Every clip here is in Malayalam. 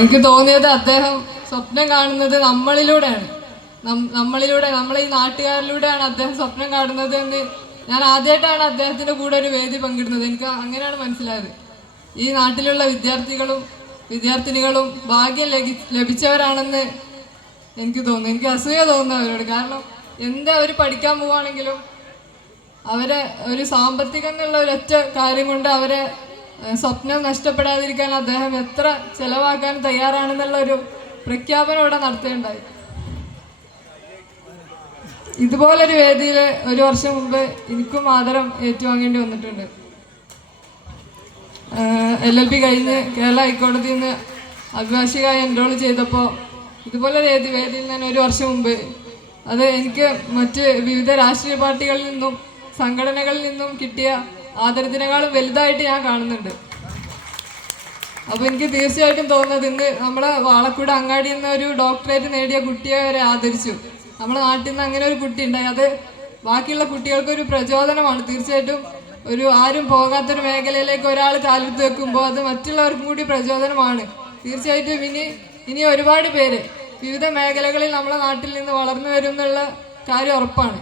എനിക്ക് തോന്നിയത് അദ്ദേഹം സ്വപ്നം കാണുന്നത് നമ്മളിലൂടെയാണ്. നമ്മളെ ഈ നാട്ടുകാരിലൂടെയാണ് അദ്ദേഹം സ്വപ്നം കാണുന്നത് എന്ന് ഞാൻ ആദ്യമായിട്ടാണ് അദ്ദേഹത്തിൻ്റെ കൂടെ ഒരു വേദി പങ്കിടുന്നത്. എനിക്ക് അങ്ങനെയാണ് മനസ്സിലായത്. ഈ നാട്ടിലുള്ള വിദ്യാർത്ഥിനികളും ഭാഗ്യം ലഭിച്ചവരാണെന്ന് എനിക്ക് തോന്നുന്നു. എനിക്ക് അസൂയ തോന്നുന്നവരോട്. കാരണം എന്താ അവർ പഠിക്കാൻ പോവുകയാണെങ്കിലും അവരെ ഒരു സാമ്പത്തികം എന്നുള്ള ഒരൊറ്റ കാര്യം കൊണ്ട് അവരെ സ്വപ്നം നഷ്ടപ്പെടാതിരിക്കാൻ അദ്ദേഹം എത്ര ചെലവാക്കാൻ തയ്യാറാണെന്നുള്ള ഒരു പ്രഖ്യാപനം ഇവിടെ നടത്തുകയുണ്ടായി. ഇതുപോലൊരു വേദിയിൽ ഒരു വർഷം മുമ്പ് എനിക്കും ആദരം ഏറ്റുവാങ്ങേണ്ടി വന്നിട്ടുണ്ട്. LLB കഴിഞ്ഞ് കേരള ഹൈക്കോടതിയിൽ നിന്ന് അഭിഭാഷകയായി എൻറോൾ ചെയ്തപ്പോൾ ഇതുപോലൊരു വേദിയിൽ തന്നെ ഒരു വർഷം മുമ്പ് അത് എനിക്ക് മറ്റ് വിവിധ രാഷ്ട്രീയ പാർട്ടികളിൽ നിന്നും സംഘടനകളിൽ നിന്നും കിട്ടിയ ആദരത്തിനേക്കാളും വലുതായിട്ട് ഞാൻ കാണുന്നുണ്ട്. അപ്പോൾ എനിക്ക് തീർച്ചയായിട്ടും തോന്നുന്നത് ഇന്ന് നമ്മളെ വാളക്കുട അങ്ങാടിയിൽ നിന്ന് ഒരു ഡോക്ടറേറ്റ് നേടിയ കുട്ടിയെ വരെ ആദരിച്ചു. നമ്മുടെ നാട്ടിൽ നിന്ന് അങ്ങനെ ഒരു കുട്ടി ഉണ്ടായി. അത് ബാക്കിയുള്ള കുട്ടികൾക്കൊരു പ്രചോദനമാണ്. തീർച്ചയായിട്ടും ആരും പോകാത്തൊരു മേഖലയിലേക്ക് ഒരാൾ കാലെടുത്ത് വെക്കുമ്പോൾ അത് മറ്റുള്ളവർക്കും കൂടി പ്രചോദനമാണ്. തീർച്ചയായിട്ടും ഇനി ഒരുപാട് പേര് വിവിധ മേഖലകളിൽ നമ്മളെ നാട്ടിൽ നിന്ന് വളർന്നു വരും എന്നുള്ള കാര്യം ഉറപ്പാണ്.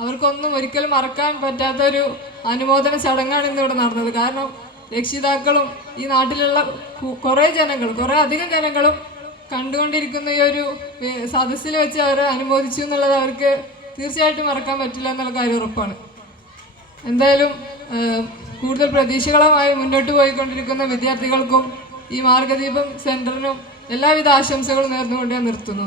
അവർക്കൊന്നും ഒരിക്കലും മറക്കാൻ പറ്റാത്തൊരു അനുമോദന ചടങ്ങാണ് ഇന്നിവിടെ നടന്നത്. കാരണം രക്ഷിതാക്കളും ഈ നാട്ടിലുള്ള കുറേ അധികം ജനങ്ങളും കണ്ടുകൊണ്ടിരിക്കുന്ന ഈ ഒരു സദസ്സിൽ വെച്ച് അവരെ അനുമോദിച്ചു എന്നുള്ളത് അവർക്ക് തീർച്ചയായിട്ടും മറക്കാൻ പറ്റില്ല എന്നുള്ള കാര്യം ഉറപ്പാണ്. എന്തായാലും കൂടുതൽ പ്രതീക്ഷകളുമായി മുന്നോട്ട് പോയിക്കൊണ്ടിരിക്കുന്ന വിദ്യാർത്ഥികൾക്കും ഈ മാർഗദീപം സെന്ററിനും എല്ലാവിധ ആശംസകളും നേർന്നുകൊണ്ട് ഞാൻ നിർത്തുന്നു.